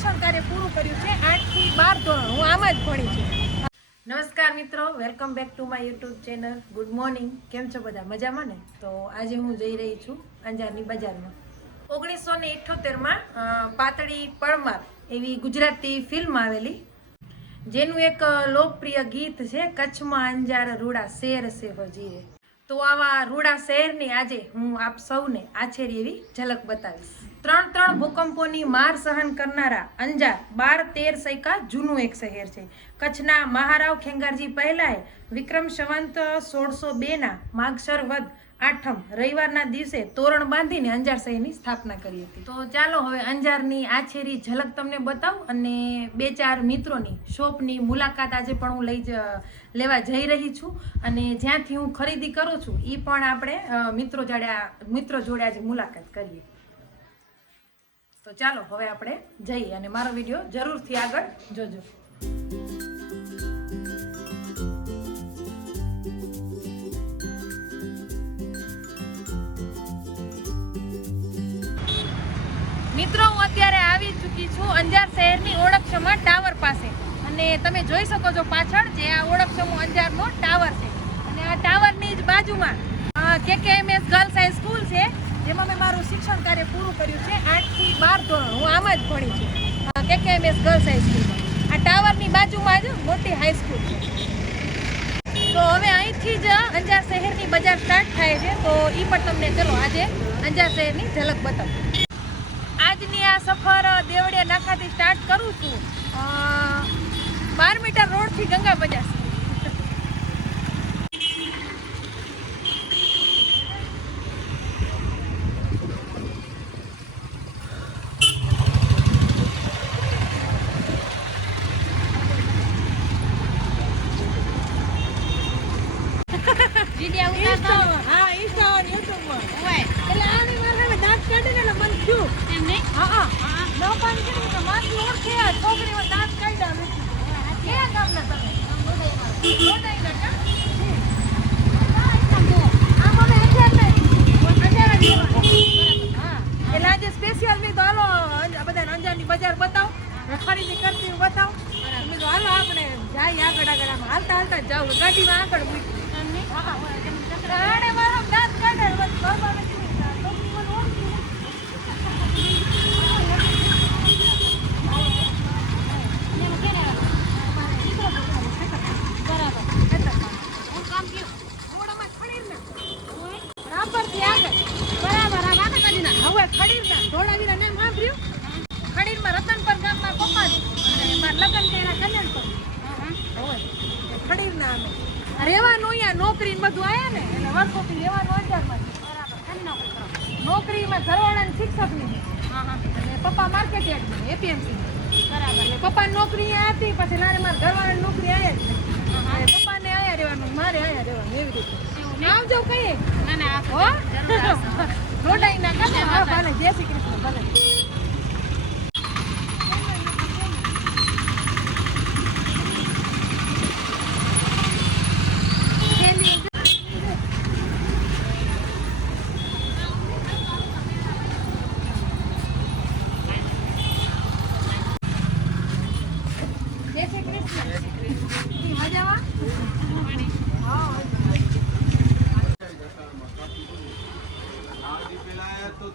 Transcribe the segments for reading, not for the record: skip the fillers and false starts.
શિક્ષણ કાર્ય પૂરું કર્યું છે 8 થી 12 ધોરણ હું આમાં જ ભણી છું। નમસ્કાર મિત્રો, welcome back to my YouTube channel. Good morning, કેમ છો બધા? મજામાં ને? તો આજે હું જઈ રહી છું અંજારની બજારમાં। 1978માં પાતળી પરમાર એવી ગુજરાતી ફિલ્મ આવેલી, જેનું એક લોકપ્રિય ગીત છે કચ્છમાં અંજાર રૂડા શેર સે વજીરે। તો આવા રૂડા શહેરની આજે હું આપ સૌને આછેરી એવી ઝલક બતાવીશ। ત્રણ ભૂકંપોની માર સહન કરનારા અંજાર 12-13 સૈકા જૂનું એક શહેર છે। કચ્છના મહારાવ ખેંગારજી પહેલાએ વિક્રમ સંવંત 1602ના માગશર વદ 8મ રવિવારના દિવસે તોરણ બાંધીને અંજાર શહેરની સ્થાપના કરી હતી। તો ચાલો હવે અંજારની આછેરી ઝલક તમને બતાવું અને 2-4 મિત્રોની શોપની મુલાકાત આજે પણ હું લેવા જઈ રહી છું, અને જ્યાંથી હું ખરીદી કરું છું એ પણ આપણે મિત્રો જોડે આજે મુલાકાત કરીએ। તો ચાલો હવે આપણે જઈએ અને મારો વિડીયો જરૂરથી આગળ જોજો। મિત્રો, હું અત્યારે આવી ચૂકી છું અંજાર શહેરની ઓળખસમા ટાવર પાસે, અને તમે જોઈ શકો છો પાછળ જે આ ઓળખસમો અંજારનો ટાવર છે, અને આ ટાવરની જ બાજુમાં KKMS ગર્લ્સ હાઈ સ્કૂલ છે, જેમાં મેં મારું શિક્ષણ કાર્ય પૂરું કર્યું છે 8 થી 12 ધોરણ હું આમાં જ ભણી છું KKMS ગર્લ્સ હાઈ સ્કૂલમાં। આ ટાવરની બાજુમાં જ મોટી હાઈ સ્કૂલ છે। તો હવે અહીંથી જ અંજાર શહેરની બજાર સ્ટાર્ટ થાય છે, તો એ પણ તમને ચલો આજે અંજાર શહેરની ઝલક બતાવું। આજની આ સફર દેવળિયા નાકાથી સ્ટાર્ટ કરું છું 12 મીટર રોડથી ગંગા બજાર। બજાર બતાવો, ખરીદી કરતી બતાવો। તમે તો હાલો આપણે જાય આગળ હાલતા જાવ, ગાડીમાં આગળ રેવાનું અહીંયા નોકરી ને બધું આયા ને એટલે વર્ષોથી રેવાનું અંજારમાં નોકરીમાં ઘરવાળાની શિક્ષકની અને પપ્પા માર્કેટ યાર્ડની APMC બરાબર। એટલે પપ્પાની નોકરી અહીંયા હતી, પછી નારે મારા ઘરવાળાની નોકરી આયા છે, પપ્પાને આયા રહેવાનું, મારે આયા રહેવાનું, એવી રીતે આવજો કહીએ હો રોડાઈ ના કાઢે। હા ભલે, જય શ્રી કૃષ્ણ, ભલે।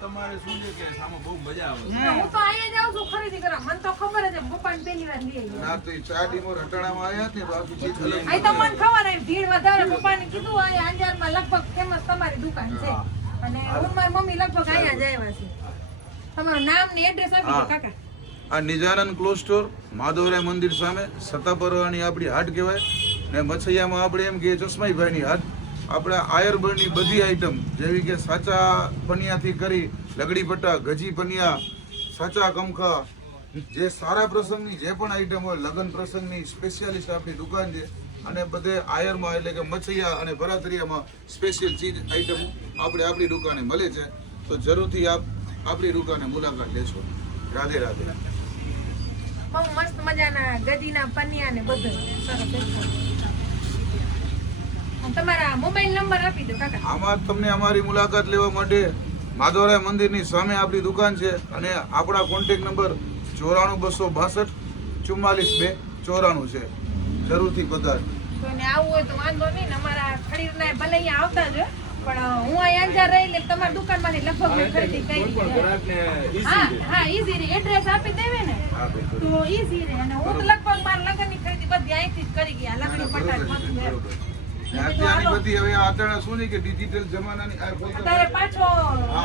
તમારે શું છે કે સામે બહુ મજા આવે? હું તો અહીંયા જાઉં છું ખરીદી કરવા, મને તો ખબર જ પપ્પાને પહેલી વાર લઈ આવી। ના તો ચાડીમો રટણામાં આવ્યા ને તો આખી ચીજ અલગ આ તો મને ખબર હે ભીડ વધારે, પપ્પાને કીધું અહીંયા અંજારમાં લગભગ ફેમસ તમારી દુકાન છે, અને હું મારી મમ્મી લગભગ અહીંયા જ આવ્યા છે। તમારું નામ ને એડ્રેસ આપી દો કાકા। આ નિજાનંદ ક્લોથ સ્ટોર માધવરાય મંદિર સામે સતાપરવાની આપણી હાટ કહેવાય ને મછૈયામાં આપણે એમ કે ચશ્માઈભાઈની હાટ। આપણા આયરબળની બધી આઈટમ જેવી કે સાચા પનિયાથી કરી લગડી પટ્ટા, ગજી પનિયા, સાચા કમખા, જે સારા પ્રસંગની જે પણ આઈટમ હોય લગ્ન પ્રસંગની સ્પેશિયાલિસ્ટ આપણી દુકાન છે, અને બધે આયરમાં એટલે કે મછૈયા અને ભરાતરિયામાં સ્પેશિયલ ચીજ આઈટમ આપણી દુકાને મળે છે। તો જરૂરથી આપ આપણી દુકાને મુલાકાત લેશો। રાધે રાધે। બહુ મસ્ત મજાના ગજીના પનિયા ને બધું સરસ। તમારા મોબાઈલ નંબર આપી દો કાકા। આમાં તમને અમારી મુલાકાત લેવા માટે માધવરાય મંદિરની સામે આપણી દુકાન છે, અને આપણા કોન્ટેક્ટ નંબર 94 262 44 2 છે. જરૂરથી પધારો. તો એને આવવું હોય તો વાંધો નહીં ને અમારા ખરીદના ભલે અહીંયા આવતા જ હોય, પણ હું અહીંયા અંજાર રહી એટલે તમારી દુકાનમાંથી લગભગ મેં ખરીદી કરી. હા ઈઝી રે, એડ્રેસ આપી દેવે ને તો ઈઝી રે. અને હું તો લગભગ મારા લગ્નની ખરીદી બધી અહીંથી જ કરી ગયા, લગડી પટાટ બધું એમ. અત્યારની બધી હવે આટાણા શું નહીં કે ડિજિટલ જમાનાની આ બોલતા અત્યારે પાછો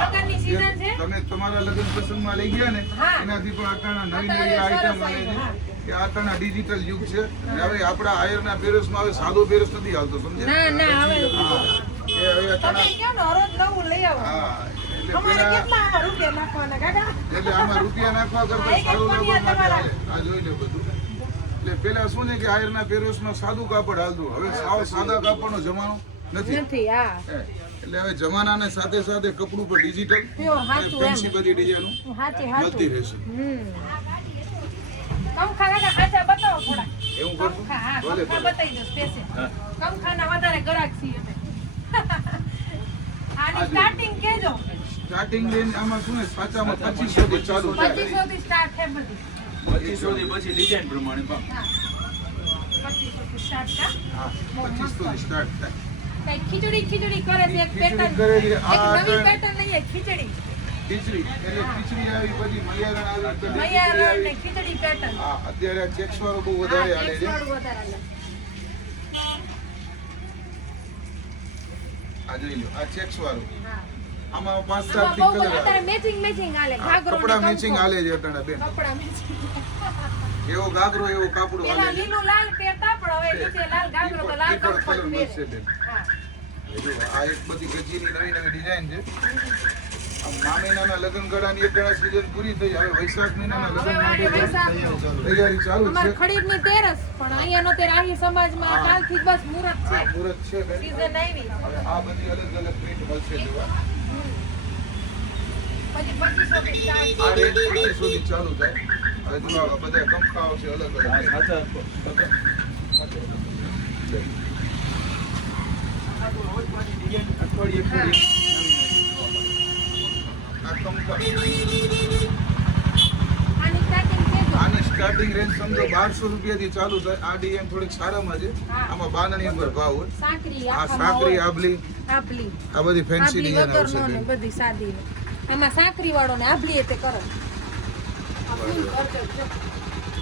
લગ્નની સીઝન છે. તમે તમારા લગ્ન પ્રસંગમાં લઈ ગયા ને એનાથી પણ આટાણા નવી નવી આઈટમ આવે છે કે આટાણા ડિજિટલ યુગ છે. અને હવે આપણા આયરના પેરસમાં હવે સાદો પેરસ નથી આવતો, સમજે? ના હવે એ હવે આટાણા તમે કેમ ને હરોજ નવું લઈ આવો. હા એટલે અમારે પેલા કેટલા આવા રૂપિયા નાખવાના કાકા? એટલે આમાં રૂપિયા નાખવા કરતા એક સારું પનિયા લાવવા માટે તમારા. હાલે. આ જોઈ લો બધું. એટલે પેલા શું છે કે આયરના પેરસમાં સાદું કાપડ હાલતું, હવે સાવ સાદા કાપડનો જમાનો નથી. નથી. હા એટલે હવે જમાનાને સાથે સાથે કપડું પર ડિજિટલ પ્યોર સાચું એમ. ફેન્સી બધી ડિઝાઇનો સાચી મળતી સાચું. રહેશે. કમખા કાકા ખાચા બતાવો થોડા. એવું કરશું? કમખા, હા, ભલે, કમખા ભલે. બતાવી દો સ્પેશિયલ. હા. કમખાના વધારે ગરાક છીએ અમે. આની સ્ટાર્ટિંગ કેજો. સ્ટાર્ટિંગ રેન્જ આમાં શું ને સાચામાં 2500 થી ચાલુ થાય. 2500 થી સ્ટાર્ટ છે બધી. 2500 થી પછી ડિઝાઇન પ્રમાણે ભાવ. હા 2500 થી સ્ટાર્ટ કા. હા, 2500 થી સ્ટાર્ટ થાય. કઈ ખીચડી કરે છે એક ખીચડી પેટર્ન. કરે છે. એક આ નવી આગળ પેટર્ન નહીં, ખીચડી. ખીચડી એટલે ખીચડી આવી પછી મૈયારણ આવી પછી મૈયારણ ખીચડી ને ખીચડી પેટર્ન. હા, અત્યારે આ ચેક્સ વાળો બહુ વધારે હાલે છે. વધારે હાલે. આ જોઈ લો, આ ચેક્સ વાળું. હા. આમાં 5-7 આમાં થી બહુ કલર અત્યારે આવે. મેચિંગ હાલે. ઘાઘરો ને કપડા કમખો. મેચિંગ હાલે છે અટાણા બેન. કપડા મેચિંગ. એવો ગાગરો એવો કાપડો પેલા હાલે છે. લીલું લાલ પહેરતા પણ હવે નીચે લાલ ગાગરો તો લાલ ઈ પણ કમખો કલર પહેરે. મળશે બેન. હા. જો આ એક બધી ગજીની નવી નવી ડિઝાઇન છે. આ મા મહિનાના લગ્ન ગાળાની એક ગણા સીઝન પૂરી થઈ, હવે વૈશાખ મહિનાના લગ્ન માટે હવે વૈશાખનું. તૈયારી ચાલુ જ અમારે છે. ખડીરની તેરસ પણ અહીંયાનો તે રાહી સમાજમાં હા. કાલથી બસ મુહૂર્ત આ છે. મુહૂર્ત છે બેન. સીઝન આવી. હવે આ બધી અલગ અલગ પ્રિન્ટ મળશે જોવા. પછી 2500 થી સ્ટાર્ટ આ રેન્જ 2500 થી ચાલુ થાય. હવે જો આ બધા કમખાઓ છે અલગ આ અલગ. સાચા અઠવાડિયે પૂરી આ કમખા આની સ્ટાર્ટિંગ છે જો. આની સ્ટાર્ટિંગ રેન્જ સમજો 1200 રૂપિયાથી ચાલુ થાય. આ ડિઝાઇન થોડીક સારામાં છે. આમાં બાંધણી ઉપર ભાવ હોય. સાંકરી આ આખામાં સાકરી હોય. આબલી આપલી આ બધી ફેન્સી આપલી ડિઝાઇન આવશે વગરનો ને બેન. બધી સાદી ને. આમાં સાંકરી વાળો ને આપલી તે કરો. આ ફૂલ કરજો જો.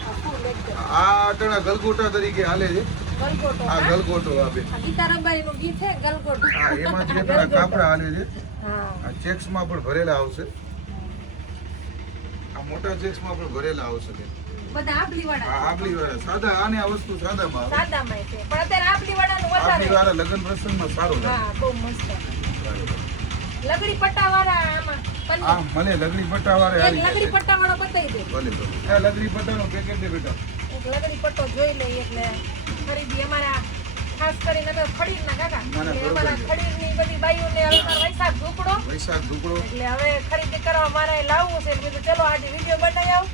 આ ફૂલ એકદમ આ અટાણા ગલગોટા તરીકે હાલે છે. ગલગોટો. આ હા. ગલગોટો આપે. આ ગીતા રબારીનું ગીત છે ગલગોટો. હા, એમાંથી અટાણા કાપડા હાલે છે. હા. આ ચેક્સમાં પણ ભરેલા આવશે. આ મોટા ચેક્સમાં પણ ભરેલા આવશે બેન. બધા આપલી આ વાળા આબલી વાળા સાદા આને આ વસ્તુ સાદામાં આવે. સાદામાં છે પણ અત્યારે આપલી વાળાનું આબલી વધારે. વાળા લગ્ન પ્રસંગમાં સારો લાગે. હા બહુ મસ્ત. લગડી પટ્ટા વાળા આમાં આ મને લગડી પટ્ટા વાળા એક હારી લગડી જાય. પટ્ટા વાળો બતાવી દે. ભલે ભલે. આ લગડી પટ્ટાનો પેકેટ દે બેટા. એક લગડી પટ્ટો જોઈ લઈએ એટલે ખરીદી અમારા ખાસ કરીને અમે ખડીરના કાકા ના, ના, એટલે બરોબર અમારા છે. ખડીરની બધી બાઈઓને હવે મારો વૈશાખ ઢોકળો વૈશાખ ઢોકળો એટલે હવે ખરીદી કરવા મારે લાવવું છે એટલે ચલો આજે વિડીયો બનાવી આવું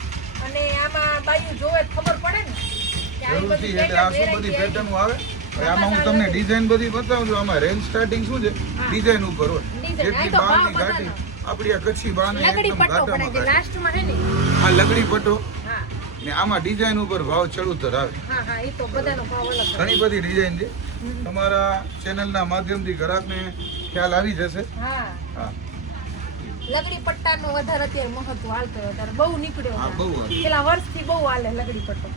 અને આમાં બાઈઓ જોવે તો ખબર પડે ને કે આવી બધી જરૂરથી એટલે આ શું pattern, બધી variety પેટર્ન આવે. હવે આમાં હું તમને ડિઝાઇન બધી બતાવું છું. આમાં રેન્જ સ્ટાર્ટિંગ શું છે ડિઝાઇન ઉપર હોય. Design. જેટલી આ તો ભાવ બારની ઘાટી બધાનો. આપણી આ કચ્છી બાને લગડી એકદમ પટ્ટો પણ ઘાટામાં જે ઘાટી. લાસ્ટમાં હે ને આ લગડી પટ્ટો હા ને આમાં ડિઝાઇન ઉપર ભાવ ચડુતર આવે. હા એ તો બધાનો ભાવ અલગ છે. ઘણી બધી ડિઝાઇન છે. તમારા ચેનલના માધ્યમથી ગ્રાહકને ખ્યાલ આવી જશે. હા હા લગડી પટ્ટાનો વધારે અત્યારે મહત્વ હાલતો હોય અત્યારે બહુ નીકળ્યો હા, બહુ હાલે. પેલા વર્ષથી બહુ હાલે લગડી પટ્ટો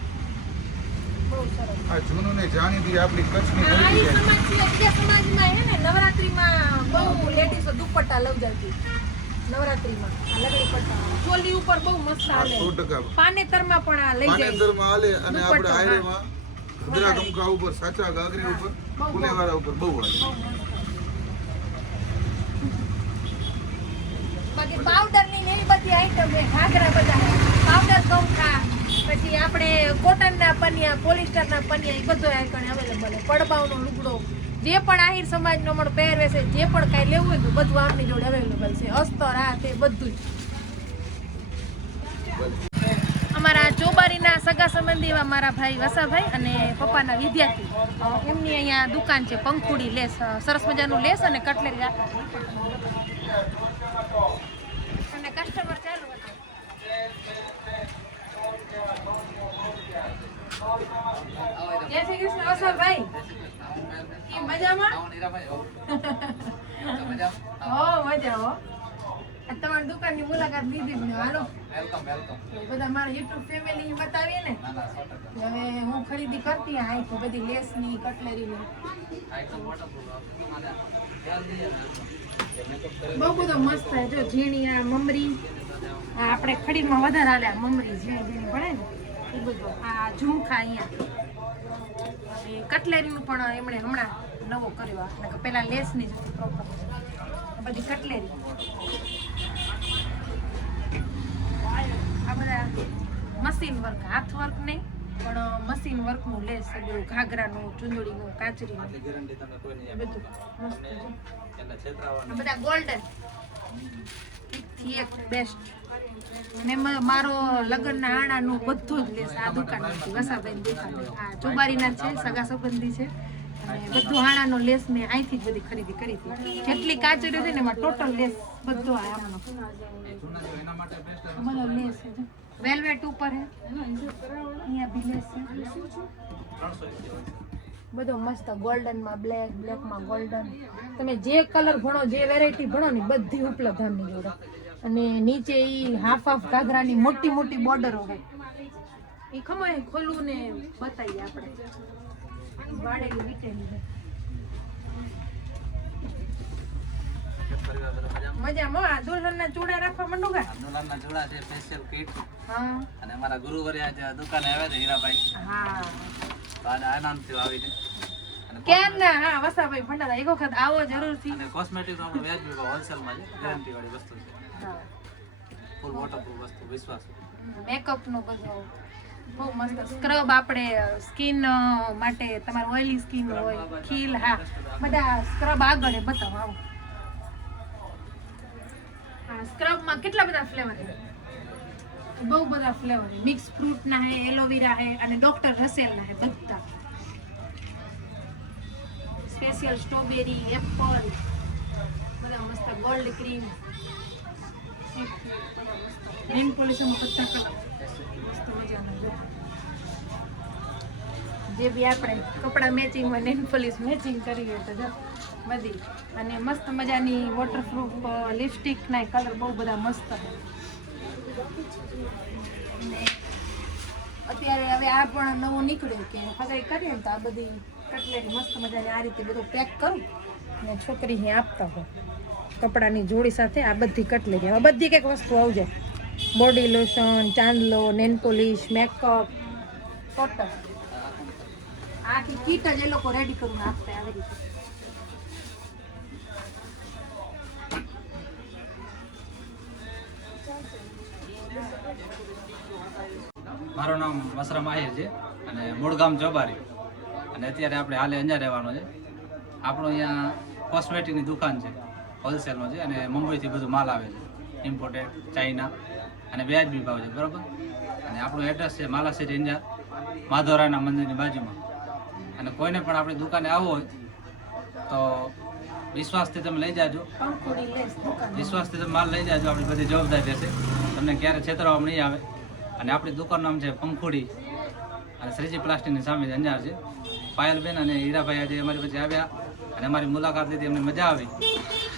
બહુ સરસ. આ જૂનું ને જાણીતી આપણી કચ્છની આ બધી આહિર ડિઝાઇન. સમાજ સિવાય બીજા સમાજમાં હે ને નવરાત્રીમાં બહુ લેડીઝો દુપટ્ટા લઈ જતી નવરાત્રીમાં આ લગડી પટ્ટા ચોલી ઉપર બહુ મસ્ત હાલે 100% પાનેતરમાં પણ આ લઈ જાય પાનેતરમાં હાલે અને દુપટ્ટો, આપણે હા. આયરેમાં ઘૂઘરા કમકા ઉપર સાચા ગાગરી ઉપર બહુ. ફુલેવાળા ઉપર બહુ હાલે. બહુ મસ્ત. બાકી પાવડરની ને એવી બધી આઈટમ છે ઘાઘરા બધા પાવડર કમખા પછી આપણે કોટનના પનિયા પોલિસ્ટરના પનિયા એ બધો આઈટમ અવેલેબલ છે પડબાવનો લુગડો જે પણ આહિર સમાજનો મળે પહેરવેશ છે જે પણ કાંઈ લેવું હોય તો બધું આપણી જોડે અવેલેબલ છે અસ્તર આ તે બધું જ અમારા ચોબારીના સગા સંબંધી એવા મારા ભાઈ વસાભાઈ અને પપ્પાના વિદ્યાર્થી એમની અહીંયા દુકાન છે પંખુડી લેસ સરસ મજાનું લેસ અને કટલેરી અને કસ્ટમર ચાલુ હતા જય શ્રી કૃષ્ણ વસલભાઈ. ઈ મજામાં? હો મજા હો. આ તમારી દુકાનની મુલાકાત લીધી જ ને હાલો. બધા મારા યુટ્યુબ ફેમિલી બતાવીએ ને. હવે હું ખરીદી કરતી આ તો બધી લેસની કટલેરીની. બહુ બધો મસ્ત છે જો ઝીણી આ મમરી આ આપણે ખડીમાં વધારે હાલે આ મમરી ઝીણી પડે ને એ બધું આ ઝુમખા અહીંયા એ કટલેરીનું પણ એમણે હમણાં નવો કર્યો આ પેલા લેસની જ હતી પ્રોપર બધી કટલેરી આ બધા મશીન વર્ક હાથ વર્ક નહીં પણ મશીન વર્કનું લેસ છે બધું ઘાઘરાનું ચુંદડીનું કાચરીનું બધું મસ્ત છે આ બધા ગોલ્ડન એકથી એક બેસ્ટ અને મારો લગ્નના આણાનું બધું જ લેસ આ દુકાનમાંથી વસાભાઈની દુકાન આ ચોબારીના છે સગા સંબંધી છે અને બધું આણાનો લેસ મેં અહીંથી જ બધી ખરીદી કરી હતી જેટલી કાચરીઓ છે ને એમાં ટોટલ લેસ બધો આમાંનો બધો લેસ છે વેલ્વેટ ઉપર હે અહીંયા બી લેસ છે બધો મસ્ત ગોલ્ડનમાં બ્લેક બ્લેકમાં ગોલ્ડન તમે જે કલર ભણો જે વેરાયટી ભણો ને બધી ઉપલબ્ધ આમની જોડે અને નીચે ઈ હાફ ઘાઘરાની મોટી મોટી બોર્ડરો હોય એ ખમાય ખોલું ને બતાવીએ આપણે વાડેલી વીટેલી છે મજામાં આ દુલ્હનના ચૂડા રાખવા માંડો કા દુલ્હનના ચૂડા છે સ્પેશિયલ કિટ હા અને અમારા ગુરુવર્યા જે દુકાને આવ્યા છે હીરાભાઈ હા તો આજે આનંદથી આવીને અને કેમ ના હા વસાભાઈ ભંડારા એક વખત આવો જરૂરથી અને કોસ્મેટિક આપણો વ્યાજબી ભાવ હોલસેલમાં છે ગેરંટી વાળી વસ્તુ છે હા ફૂલ વોટરપ્રૂફ વસ્તુ વિશ્વાસ મેકઅપ નો બધો બહુ મસ્ત સ્ક્રબ આપણે સ્કિન માટે તમારું ઓઇલી સ્કિન હોય ખીલ હા બધા સ્ક્રબ આગળ બતાવો આવો હા સ્ક્રબમાં કેટલા બધા ફ્લેવર છે બહુ બધા ફ્લેવર છે મિક્સ ફ્રૂટ ના હે એલોવેરા હે અને ડોક્ટર રસેલ ના હે બધા સ્પેશિયલ સ્ટ્રોબેરી એપલ બધા મસ્ત ગોલ્ડ ક્રીમ નેલ પોલિશ માં બધા કલર મસ્ત મજાના જો જે બી આપણે કપડા મેચિંગ હોય નેલ પોલિશ મેચિંગ કરી હોય તો જો બધી અને મસ્ત મજાની વોટરપ્રૂફ લિપસ્ટિક ના કલર બહુ બધા મસ્ત છે અને અત્યારે હવે આ પણ નવું નીકળ્યું કે હગાઈ કરીએ ને તો આ બધી કટલેરી મસ્ત મજાની આ રીતે બધું પેક કરું અને છોકરીને આપતા હોય કપડાની જોડી સાથે આ બધી કટલેરી આ બધી કંઈક વસ્તુ આવજે બોડી લોશન ચાંદલો નેલ પોલિશ મેકઅપ ટોટલ આખી કીટ જ એ લોકો રેડી કરીને આપતા આવી રીતે મારું નામ વસરામ આહિર છે અને મૂળ ગામ ચોબારી અને અત્યારે આપણે હાલે અંજાર રહેવાનો છે આપણો અહીંયા કોસ્મેટિકની દુકાન છે હોલસેલમાં છે અને મુંબઈથી બધું માલ આવે છે ઇમ્પોર્ટેડ ચાઇના અને વ્યાજબી ભાવ છે બરાબર અને આપણું એડ્રેસ છે માલા સિટી અંજાર માધવરાયના મંદિરની બાજુમાં અને કોઈને પણ આપણી દુકાને આવવું હોય તો વિશ્વાસથી તમે લઈ જાજો વિશ્વાસથી તમે માલ લઈ જાજો આપણી બધી જવાબદારી રહેશે તમને ક્યારે છેતરવામાં નહીં આવે અને આપણી દુકાનનું નામ છે પંખુડી અને શ્રીજી પ્લાસ્ટિકની સામે અંજાર છે પાયલબેન અને હીરાભાઈ આજે અમારી પાસે આવ્યા અને અમારી મુલાકાત લીધી અમને મજા આવી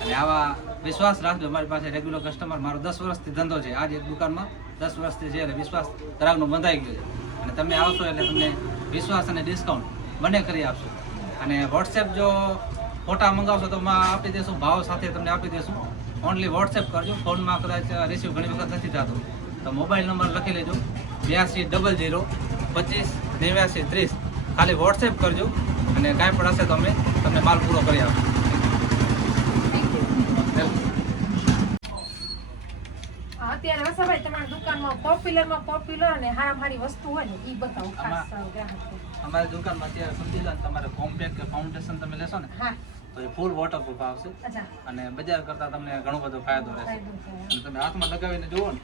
અને આવા વિશ્વાસ રાખજો અમારી પાસે રેગ્યુલર કસ્ટમર મારો 10 વર્ષથી ધંધો છે આજ એક દુકાનમાં 10 વર્ષથી છે એટલે વિશ્વાસ ગ્રાહકનો બંધાઈ ગયો છે અને તમે આવશો એટલે તમને વિશ્વાસ અને ડિસ્કાઉન્ટ બંને કરી આપશો અને વોટ્સએપ જો ફોટા મંગાવશો તો આપી દઈશું ભાવ સાથે તમને આપી દઈશું ઓનલી વોટ્સએપ કરજો ફોનમાં કદાચ રિસીવ ઘણી વખત નથી થતું તો મોબાઈલ નંબર લખી લેજો 8200 25 89 30 ખાલી વોટ્સએપ કરજો અને કાંઈ પણ હશે તો અમે તમને માલ પૂરો કરી આપશું અત્યારે વસાભાઈ તમારી દુકાનમાં પોપ્યુલર અને હારી વસ્તુ હોય ને એ બતાવો ખાસ ગ્રાહક અમારી દુકાનમાં અત્યારે સમજી લો તમારે કોમ્પેક્ટ કે ફાઉન્ડેશન તમે લેશો ને હા તો એ ફૂલ વોટરપ્રૂફ આવશે અચ્છા અને બજાર કરતાં તમને ઘણો બધો ફાયદો રહેશે અને તમે હાથમાં લગાવીને જુઓ ને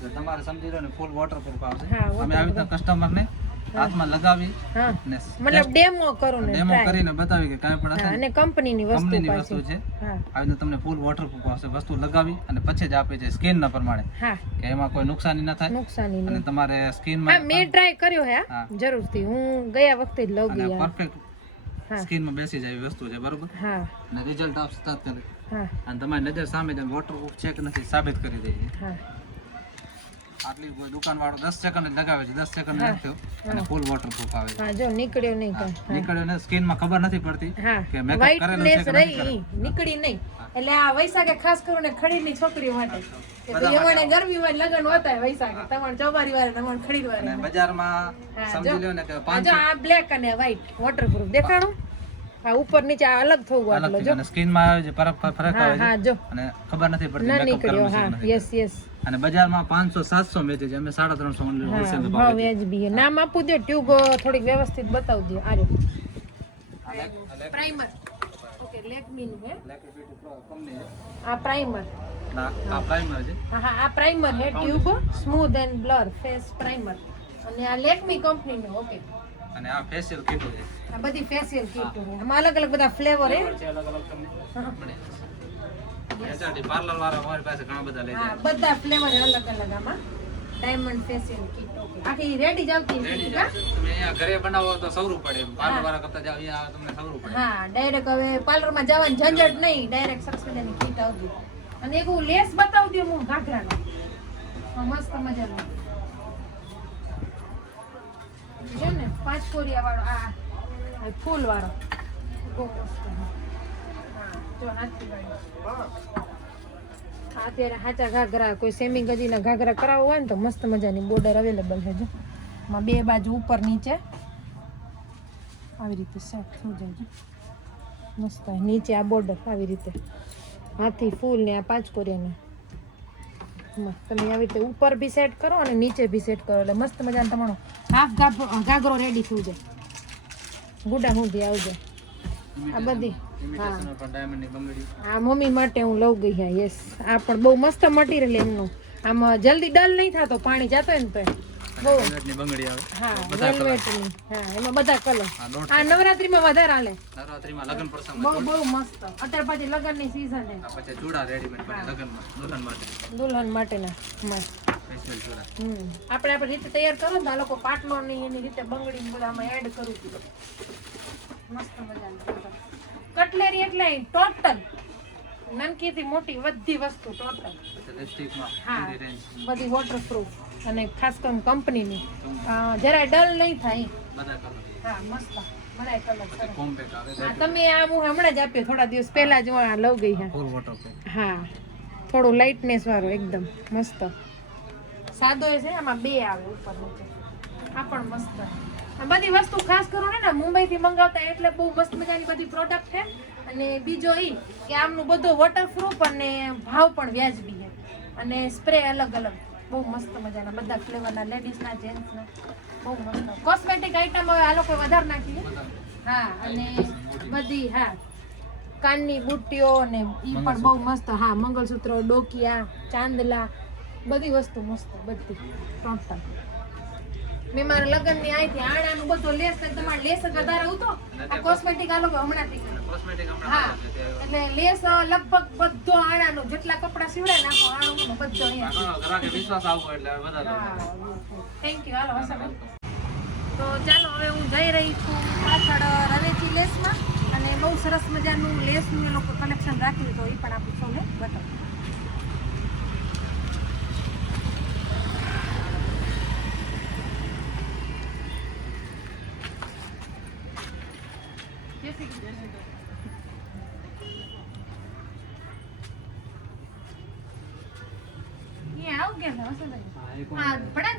તો તમારે સમજી લો ને ફૂલ વોટરપ્રૂફ આવશે હા, અમે આવી રીતના કસ્ટમરને હાથમાં લગાવી હા ને મતલબ ડેમો કરું ને ડેમો try. કરીને બતાવી કે કાંઈ પણ હા, અસર અને કંપનીની વસ્તુ કંપનીની વસ્તુ પાછી છે હા આવીને તમને ફૂલ વોટરપ્રૂફ આવશે વસ્તુ લગાવી અને પછી જ આપે છે સ્કિનના પ્રમાણે હા કે એમાં કોઈ નુકસાની ન થાય નુકસાની અને નહીં તમારે હા સ્કિનમાં મેં ટ્રાય કર્યો હે હા. જરૂરથી હું ગયા વખતે જ લઉં અને ગઈ પરફેક્ટ હા સ્કિનમાં બેસી જાય એવી વસ્તુ છે બરોબર હા અને રિઝલ્ટ આપશે તાત્કાલિક હા અને તમારી નજર સામે જ વોટરપ્રૂફ છે કે નથી સાબિત કરી દે છે હા આટલી કોઈ દુકાનવાળો 10 સેકન્ડ જ લગાવે છે 10 સેકન્ડ નાખ્યો અને ફૂલ વોટરપ્રૂફ આવે છે હા જો નીકળ્યો નહીં કાંઈ નીકળ્યો ને સ્કિનમાં ખબર નથી પડતી હા કે મેકઅપ કરેલું છે વ્હાઈટનેસ કે નથી રહી નીકળી નહીં એટલે આ વૈશાખે ખાસ કરીને ખડીની છોકરીઓ માટે કે ભાઈ એમને ગરમી હોય લગન હોતા હોય વૈશાખે તમારે ચોબારી વાળે તમારે ખડી વાળે અને બજારમાં હા, સમજી લ્યો ને કે આ જો આ બ્લેક અને વ્હાઈટ વોટરપ્રૂફ દેખાણું આ ઉપર નીચે આ અલગ થવું આટલો જો અને સ્કિનમાં આવે છે ફરક હા આવે છે હા જો અને ખબર નથી પડતી ના મેકઅપ નીકળ્યો કરેલું છે કે હા નથી યસ યસ અને બજારમાં 500 700 વેચે છે અમે 350 ઓનલી હોલસેલ હા ભાવે ભાવ વ્યાજબી નામ આપું દો ટ્યુબ થોડીક વ્યવસ્થિત બતાવજો આ જો પ્રાઇમર ઓકે લેકમી નું હે કંપની આ પ્રાઇમર ના આ પ્રાઇમર છે હા હા આ પ્રાઇમર હે tube smooth and blur face primer અને આ લેકમી કંપની નું ઓકે અને આ ફેશિયલ કીટ છે આ બધી ફેશિયલ કીટ છે આમાં અલગ અલગ બધા ફ્લેવર હે છે અલગ અલગ કંપની એચઆરડી પાર્લર વાળા અમારી પાસે ઘણા બધા લઈ હા જાય બધા ફ્લેવર અલગ અલગ આમાં ડાયમંડ ફેશિયલ કીટ ઓકે આખી રેડી જ આવતી રેડી હશે જાય છે. તમે અહીંયા ઘરે બનાવો તો સવરું પડે એમ પાર્લર વાળા કરતા જાવ અહીંયા તમને સવરું પડે હા ડાયરેક્ટ હવે પાર્લરમાં જવાની ઝંઝટ નહીં ડાયરેક્ટ સરસ મજાની કીટ આવતી અને એક હું લેસ બતાવતી હું ઘાઘરાનો મસ્ત મજાનો જો ને 5 કોરિયા વાળો આ ફૂલ વાળો બહુ મસ્ત છે. હા જો હાથી વાળો અત્યારે હાચા ઘાઘરા કોઈ સેમી ગજીના ઘાઘરા કરાવવા હોય ને તો મસ્ત મજાની બોર્ડર અવેલેબલ છે જો માં બે બાજુ ઉપર નીચે આવી રીતે સેટ થઈ જાય છે મસ્ત નીચે આ બોર્ડર આવી રીતે હાથી ફૂલ ને આ 5 કોરિયાના તમે આવી રીતે ઉપર બી સેટ કરો અને નીચે બી સેટ કરો એટલે મસ્ત મજાનો તમારો હાફ ઘાઘરો રેડી થઈ જાય ગુડા સુધી આવજો આ બધી ઇમિટેશન પર ડાયમંડની બંગડી આ મમ્મી માટે હું લઉં ગઈ હા યસ આ પણ બહુ મસ્ત મટીરિયલ એમનું આમાં જલ્દી ડલ નહીં થતો પાણી જતો હોય ને તો બહુ વેલ્વેટની બંગડી આવે હા વેલ્વેટની હા એમાં બધા કલર આ દોઢ આ નવરાત્રીમાં વધારે હાલે નવરાત્રીમાં લગ્ન પ્રસંગ બહુ બહુ મસ્ત અત્યારે પછી લગ્નની સીઝન છે પછી ચૂડા રેડીમેડ બને લગ્નમાં દુલ્હન માટે દુલ્હન માટેના મસ્ત સ્પેશિયલ ચૂડા આપણે રીતે તૈયાર કરો ને તો આ લોકો પાટલો ની એની રીતે બંગડી ને બધા આમાં એડ કરું છું મસ્ત મજાનું કટલેરી એટલે ટોટલ નાનકી થી મોટી બધી વસ્તુ ટોટલ લિપસ્ટિકમાં હા બધી રેન્જ બધી વોટરપ્રૂફ અને ખાસ કરીને કંપનીની જરાય ડલ નહીં થાય બધા કલર હા મસ્ત બનાય કલર સરસ કોમ્પેક્ટ આવે હા તમે આ હું હમણાં જ આપ્યો થોડા દિવસ પહેલા જ હું આ લઉં ગઈ હા ફૂલ વોટરપ્રૂફ હા થોડું લાઇટનેસ વાળો એકદમ મસ્ત સાદો છે આમાં બે આવે ઉપર નીચે આ પણ મસ્ત આ બધી વસ્તુ ખાસ કરો ને મુંબઈ થી મંગાવતા એટલે બહુ મસ્ત મજાની બધી પ્રોડક્ટ છે અને બીજો ઈ કે આમનું બધું વોટરપ્રૂફ અને ભાવ પણ વ્યાજબી છે અને સ્પ્રે અલગ અલગ બહુ મસ્ત મજાના બધા ફ્લેવરના લેડીઝના જેન્ટ્સના બહુ મસ્ત કોસ્મેટિક આઈટમ હવે આ લોકો વધારે નાખી હા અને બધી હા કાનની બુટ્ટીઓ અને ઈ પણ બહુ મસ્ત હા મંગળસૂત્ર ડોકિયા ચાંદલા બધી વસ્તુ મસ્ત બધી ટોટલ મેં મારા લગ્નની આઈથી આણાનું બધું લેસ તમારે લેસ જ વધારે આવતો આ કોસ્મેટિક આ લોકો હમણાંથી કોસ્મેટિક હા એટલે લેસ લગભગ બધો આણાનો જેટલા કપડા સીવડાય ને આખો આણો બધો અહીંયા ગ્રાહકે વિશ્વાસ આવવો એટલે બધા થેન્ક યુ હાલો હસન તો ચાલો હવે હું જઈ રહી છું પાછળ રવેચી લેસમાં અને બહુ સરસ મજાનું લેસનું એ લોકો કલેક્શન રાખ્યું તો એ પણ આપણે સૌને બતાવું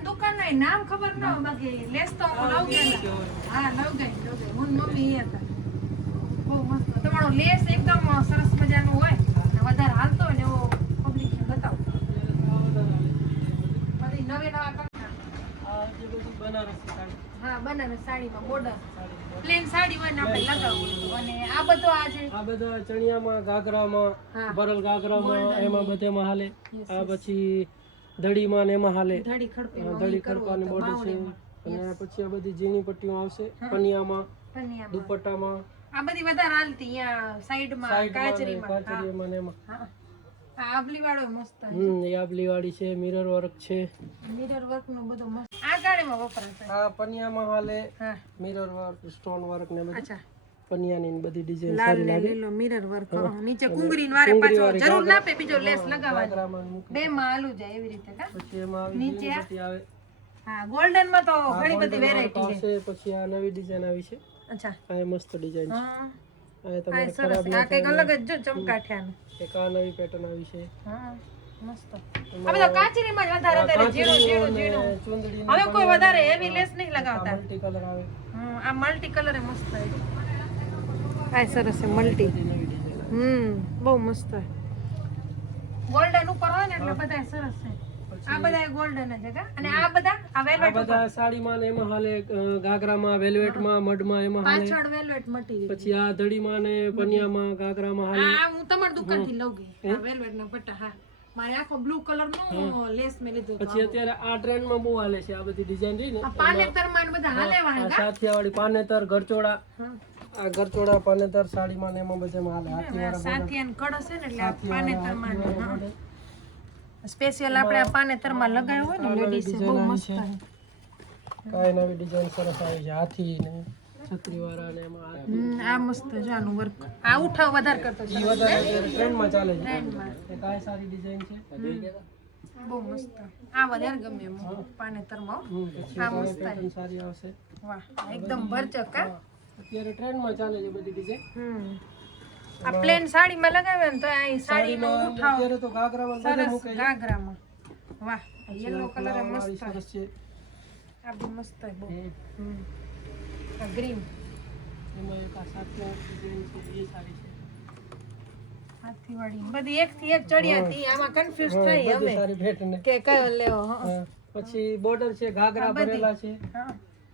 દુકાન નામ ખબર ન હોય બાકી લેસ તો હું લઉં ગયેલા હા લઉં ગઈ હું મમ્મી એ હતા બહુ મસ્ત તમારો લેસ એકદમ સરસ મજાનું હોય વધારે હાલતો હોય ને એવો પબ્લિક ને બતાવો બધી નવી નવા હા બનારસ સાડીમાં બોર્ડર પ્લેન સાડી હોય ને આપણે લગાવવું અને આ બધો આ બધા ચણિયામાં ઘાઘરામાં ભરલ ઘાઘરામાં એમાં બધેમાં હાલે આ પછી ધડીમાં ને એમાં હાલે ધડી ખડપી ધડી ખડપાની બોર્ડર છે અને પછી આ બધી ઝીણી પટ્ટીઓ આવશે પનિયામાં, પનિયામાં. દુપટ્ટામાં, આ બધી વધારે હાલતી અહીંયા સાઈડમાં કાચરીમાં. કાચરીમાં ને એમાં. હા. આ આબલી વાળો મસ્ત એ આબલી વાળી છે, મિરર વર્ક છે. મિરર વર્ક નું બધું મસ્ત. આ ગાડીમાં વપરાશે. આ પનિયામાં હાલે હા. મિરર વર્ક, સ્ટોન વર્ક ને બધું. અચ્છા. પનિયાની બધી ડિઝાઇન લાલ સારી ને લાગે. લીલો મિરર વર્ક. નીચે કુંગરી વારે પાછો જરૂર ના પે બીજો લેસ લગાવવાની. ઘાઘરામાં મૂકે. બે માં આલુ જાય એવી રીતે કા. પછી એમાં આવી નીચે ઝીણી પટ્ટી આવે. હા ગોલ્ડન માં તો ઘણી બધી વર્ક વેરાયટી છે. આવશે. પછી આ નવી ડિઝાઇન આવી છે. અચ્છા. આ એ મસ્ત ડિઝાઇન છે. હા. આ આ તમારે સરસ ખરાબ છે. આ કઈક અલગ જ જો ચમકાઠિયાનું. એક આ નવી પેટર્ન આવી છે. હા મસ્ત. આ બધા કાચરીમાં જ વધારે વધારે ઝીણું ઝીણું. ચુંદડી હવે કોઈ વધારે હેવી લેસ નહીં લગાવતા. મલ્ટી કલર આવે. આ મલ્ટી કલર એ મસ્ત છે. આ સરસ છે મલ્ટી. નવી ડિઝાઇન. બહુ મસ્ત છે. ગોલ્ડન ઉપર હોય ને એટલે બધા સરસ છે. આ બધા ગોલ્ડન છે કા. અને આ બધા આ આ વેલ્વેટ બધા સાડીમાં ને એમાં હાલે, ઘાઘરામાં, વેલ્વેટમાં, મડમાં એમાં હાલે. પાછળ વેલ્વેટ મટીરિયલ. પછી આ ધડીમાં ને પનિયામાં, ઘાઘરામાં હાલે. આ હું તમારી દુકાનથી લઉં ગઈ. આ વેલ્વેટ ના પટ્ટા. હા મારે આખો બ્લુ કલર નો લેસ મેં લીધું. પછી અત્યારે આ ટ્રેન્ડમાં બહુ હાલે છે આ બધી ડિઝાઇન રહી ને. આ પાનેતર માં બધા હાલેવા આ હે કા. સાથિયાવાળી પાનેતર, ગરચોડા. હા. આ ગરચોડા, પાનેતર સાડીમાં ને એમાં બધામાં હાલે. હાથીવાળા સાથિયાન કડ હશે ને એટલે આ પાનેતર માં સ્પેશિયલ આપણે આ પાનેતર માં લગાવ્યો હોય ને લેડીઝ બહુ મસ્ત છે. કાંઈ નવી ડિઝાઇન સરસ આવી છે. હાથી ને છત્રીવાળા ને એમાં હાથી. આ મસ્ત છે આનું વર્ક. આ ઉઠાવ વધારે કરતો છે. ઈ વધારે અત્યારે ટ્રેન્ડમાં ચાલે છે. ટ્રેન્ડમાં. એ કાંઈ સારી ડિઝાઇન છે. બહુ મસ્ત. આ વધારે ગમે એમ પાનેતર માં. પછી આ કાંઈ મસ્ત પેટર્ન સારી આવશે. વાહ એકદમ ભરચક કા. અત્યારે ટ્રેન્ડમાં ચાલે છે બધી ડિઝાઇન. આ પ્લેન સાડીમાં લગાવે ને તો આ સાડીનો ઉઠાવ અત્યારે તો ઘાઘરામાં બધે સરસ મૂકે છે. ઘાઘરામાં. વાહ યલો કલર વાળી મસ્ત સરસ છે. આ બી મસ્ત છે બહુ. આ ગ્રીન એમાં એક આ સાથિયા ડિઝાઇન છે એ સારી છે. હાથીવાળી બધી એક થી એક ચડિયા હતી. આમાં કન્ફ્યુઝ થઈ બધી હવે સારી પેટર્ન કે કયો લેવો. હા. હા. પછી બોર્ડર છે, ઘાઘરા ભરેલા છે. હા.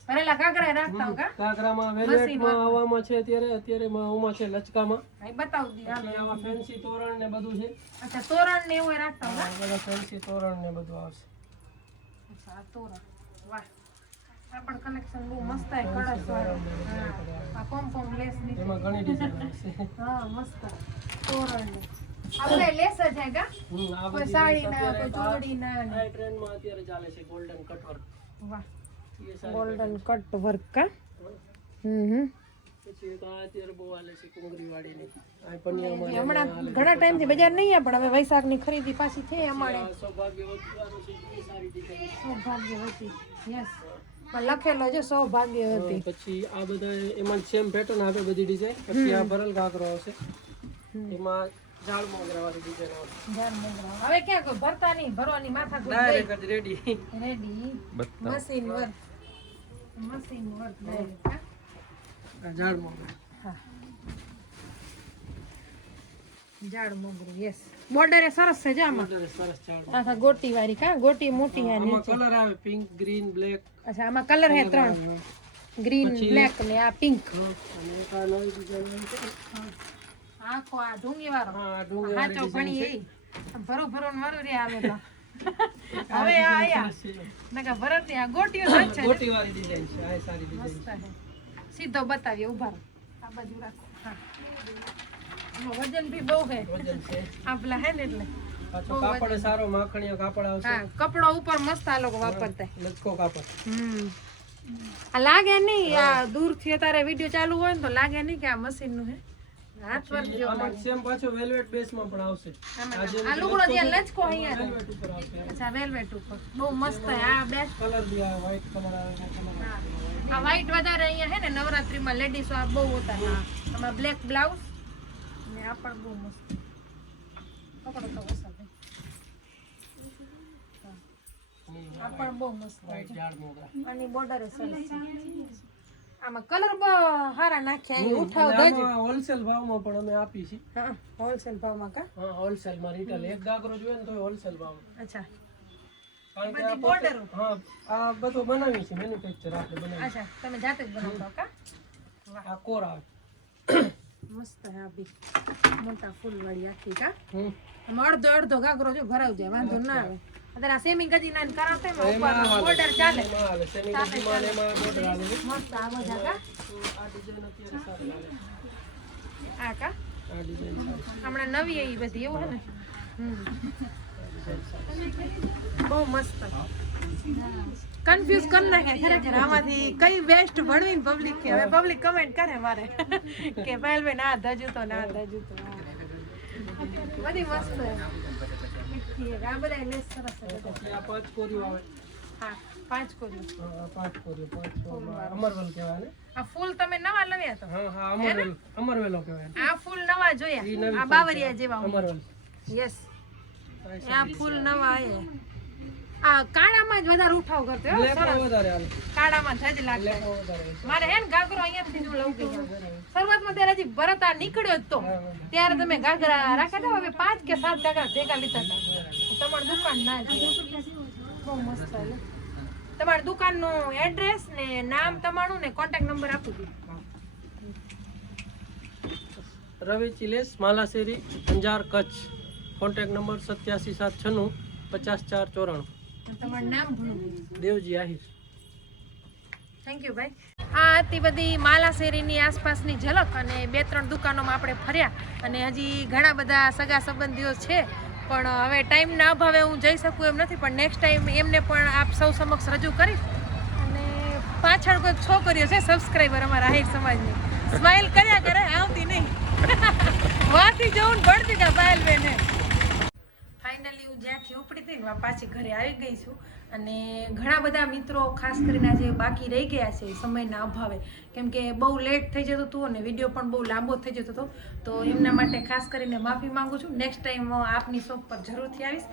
ભરેલા ઘાઘરા રાખતા હો કા. ઘાઘરામાં વેલ્વેટમાં આવવામાં છે અત્યારે ઓમાં છે લચકામાં. આ બતાવ દી. અને આવા ફેન્સી તોરણ ને બધું છે. અચ્છા તોરણ ને એવું રાખતા હો કા. આ બધા ફેન્સી તોરણ ને બધું આવશે. અચ્છા આ તોરણ. વાહ આ પણ કલેક્શન બહુ મસ્ત છે. કળશ વાળું. હા. આ પોમ લેસ ની. એમાં ઘણી ડિઝાઇન આવશે. હા મસ્ત તોરણ ને આપણે લેસ જ છે કા. આ કોઈ બધી સાડી ના કોઈ ચોળી ના આ ટ્રેન્ડમાં અત્યારે ચાલે છે ગોલ્ડન કટવર્ક. વાહ એ સારી. ગોલ્ડન કટ વર્ક કા. પછી એક આ અત્યારે બહુ હાલે છે કુંગરી વાળીની. આ પનિયામાં હમણાં ઘણા ટાઈમ થી બજાર નહીં આ પણ હવે વૈશાખ ની ખરીદી પાછી થઈ અમારે. આ સૌભાગ્યવતીવાળું છે એ સારી ડિઝાઇન. સૌભાગ્યવતી યસ લખેલો છે સૌભાગ્યવતી. પછી આ બધા એમાં સેમ પેટર્ન આવે બધી ડિઝાઇન. પછી આ ભરલ ઘાઘરો આવશે. એમાં ઝાડ મોગરા વાળી ડિઝાઇન આવશે. જાન મોગરા. હવે ક્યાં કોઈ ભરતા નહીં ભરવાની માથા ડાયરેક્ટ જ ready. Ready machine work. Machine work direct હા. આ ઝાડ મોગરા. હા ઝાડ મોગરું યસ. બોર્ડર એ સરસ છે આમાં. સરસ ઝાડ. આખા ગોટી વાળી કા. ગોટી મોટી હે આમાં નીચે. કલર આવે પિંક, ગ્રીન, બ્લેક. અચ્છા આમાં કલર હે ત્રણ. ગ્રીન બ્લેક ને આ પિંક. અને એક આ નવી ડિઝાઇન આવી છે. આખો આ ઢૂંગી વાળો. હા આ ડુંગર હાચો ઘણી એ ભરો ભરો ને વરું રે આવે તો હવે આ આયા નકા ભરત ની આ ગોટીઓ જ છે. ગોટી વાળી ડિઝાઇન છે. આ સારી ડિઝાઇન મસ્ત છે. સીધો બતાવીએ ઉભા રહો. આ બાજુ રાખો. હા એનો વજન ભી બહુ હે. વજન છે. આપલા હે ને એટલે પાછો કાપડ સારો માખણીયો કાપડ આવશે. હા કપડો ઉપર મસ્ત આ લોકો વાપરતા. લચકો કાપડ. આ લાગે નહીં આ દૂર થી તારે વિડિયો ચાલુ હોય ને તો લાગે નહીં કે આ મશીન નું હે. હાથ વર્ક જો આમાં સેમ પાછો વેલ્વેટ બેસમાં પણ આવશે. આ લુગડો જે લચકો અહીંયા વેલ્વેટ ઉપર આવશે. અચ્છા વેલ્વેટ ઉપર બહુ મસ્ત હે. આ બેસ્ટ. કલર બી આવે, વ્હાઈટ કલર આવે ને કલર આવે. આ વ્હાઈટ વધારે અહીંયા હે ને નવરાત્રીમાં લેડીઝો આ બહુ હોતા હા. આમાં બ્લેક બ્લાઉઝ ને આ પણ બહુ મસ્ત પકડો તો વસા ભાઈ. આ પણ બહુ મસ્ત વ્હાઈટ ઝાડ મોગરા. આની બોર્ડર સરસ છે. આમાં કલર હારા નાખ્યા અહીં ઉઠાવ અને દજ. આમાં હોલસેલ ભાવમાં પણ અમે આપી છીએ. હા હોલસેલ ભાવમાં કા. હા હોલસેલમાં રિટેલ એક ગાગરો જોઈએ ને તો હોલસેલ ભાવમાં. અચ્છા કારણ કે બધી આ border. હા આ બધું બનાવી છે મેન્યુફેક્ચર આપણે બનાવી. અચ્છા તમે જાતે જ બનાવતા હો કા. આ કોર આવે. મસ્ત હે આ બી મોટા ફૂલ વાળી આખી કા. હમ. આમાં અડધો અડધો ઘાઘરો જો ભરાઈ જાય વાંધો ના આવે. અત્યારે આ સેમી ગજીના ને કરાવતા એમાં એમાં હાલે. બોર્ડર ચાલે એમાં હાલે. સેમી ગજીમાં ને એમાં border આવે છે. મસ્ત આ બધા કા આ ડિઝાઇન અત્યારે સારી હાલે. આ કા આ ડિઝાઇન સારી. હમણાં નવી એ બધી એવું હે ને બહુ મસ્ત કન્ફ્યુઝ કરી નાખે ખરેખર આમાંથી કઈ બેસ્ટ ભણવીને પબ્લિક કે હવે પબ્લિક કમેન્ટ કરે મારે કે પહેલવે ના ધજુ તો ના ધજુ તો બધી મસ્ત આ બધા લેસ સરસ છે બધા. એટલે આ 5 કોરીઓ આવે. હા 5 કોરી હા, 5 કોરીઓ 5 કોરીઓ અમરવેલ કહેવાય ને. આ ફૂલ તમે નવા લવ્યા તો હા હા અમરવેલો કહેવાય. આ ફૂલ નવા ઈ જોયા નવી આ બાવરિયા જેવા અમરવેલ. યસ આ ફૂલ નવા આયે આ કાળામાં જ વધારે ઉઠાવ કરતો હો બ્લેક સરસ વધારે હાલે. કાળામાં ધજ લાગતા બ્લેક વધારે. મારે હે ને ઘાઘરો અહીંયાથી જ લઉં ગઈ શરૂઆતમાં ત્યારે હજી ભરત આ નીકળ્યો જ તો ત્યારે તમે ઘાઘરા રાખ્યા હતા હવે 5 કે 7 ઘાઘરા ભેગા લીધા હતા તમારી દુકાન ના છે બહુ મસ્ત છે તમારી દુકાનનું એડ્રેસ ને નામ તમારું ને કોન્ટેક્ટ નંબર આપી દીધું રવિ ચિલેસ માલાશેરી અંજાર કચ્છ. Contact number 8776 50494. તમારું નામ ભૂલું દેવજી આહિર. થેન્ક યુ ભાઈ આ હતી બધી માલા શેરીની આસપાસની ઝલક અને 2-3 દુકાનોમાં આપણે ફર્યા અને હજી ઘણા બધા સગા સંબંધીઓ છે પણ હવે ટાઈમના અભાવે હું જઈ શકું એમ નથી પણ નેક્સ્ટ ટાઈમ એમને પણ આપ સૌ સમક્ષ રજૂ કરીશ અને પાછળ કોઈક છોકરીઓ છે સબસ્ક્રાઈબર અમારા આહિર સમાજની સ્માઇલ કર્યા કરે આવતી નહીં વાથી જવું ને ભણતી હતા પાયલબેને ફાઇનલી હું જ્યાંથી ઉપડી હતી ને પાછી ઘરે આવી ગઈ છું અને ઘણા બધા મિત્રો ખાસ કરીને આજે બાકી રહી ગયા છે સમયના અભાવે કેમ કે બહુ લેટ થઈ જતું હતું અને વિડીયો પણ બહુ લાંબો થઈ જતો હતો તો એમના માટે ખાસ કરીને માફી માંગુ છું નેક્સ્ટ ટાઈમ આપની શોપ પર જરૂરથી આવીશ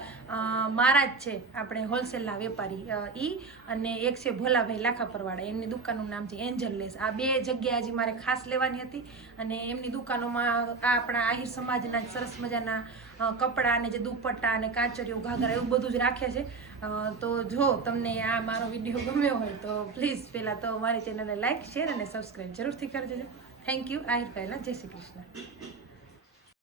મારા જ છે આપણે હોલસેલના વેપારી ઈ અને એક છે ભોલાભાઈ લાખાપરવાળા એમની દુકાનનું નામ છે એન્જલ લેસ આ 2 જગ્યા હજી મારે ખાસ લેવાની હતી અને એમની દુકાનોમાં આ આપણા આહિર સમાજના સરસ મજાના કપડાં અને જે દુપટ્ટા અને કાચરીઓ ઘાઘરા એવું બધું જ રાખે છે તો જો તમને આ મારો વિડીયો ગમ્યો હોય તો પ્લીઝ પહેલાં તો મારી ચેનલને લાઇક શેર અને સબસ્ક્રાઈબ જરૂરથી કરજો થેન્ક યુ આહિર પહેલાં જય શ્રી કૃષ્ણ.